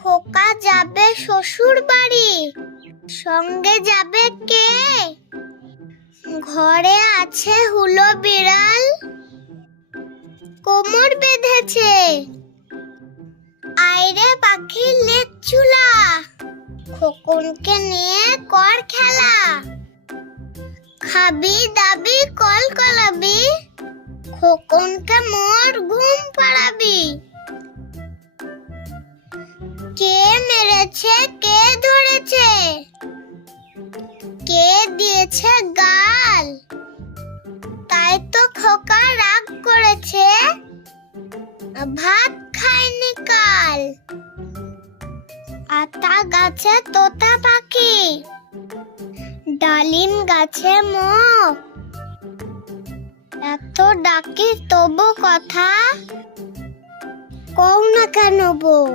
খোকা যাবে শ্বশুর বাড়ি, সঙ্গে যাবে কে? ঘরে আছে হুলো বিড়াল, কোমর বেঁধেছে। আইরে পাখির লেজ ঝুলা, খোকনকে নিয়ে কর খেলা। খাবি দাবি কল কলাবি, খোকনকে মোর ঘুম পাড়াবি। কে মেরেছে কে ধরেছে, কে দিয়েছে গাল? তাই তো খোকা রাগ করেছে, ভাত খায়নি কাল। আতা গাছে তোতা পাখি, ডালিম গাছে মো। এত ডাকি তবু কথা কও না কেন বউ?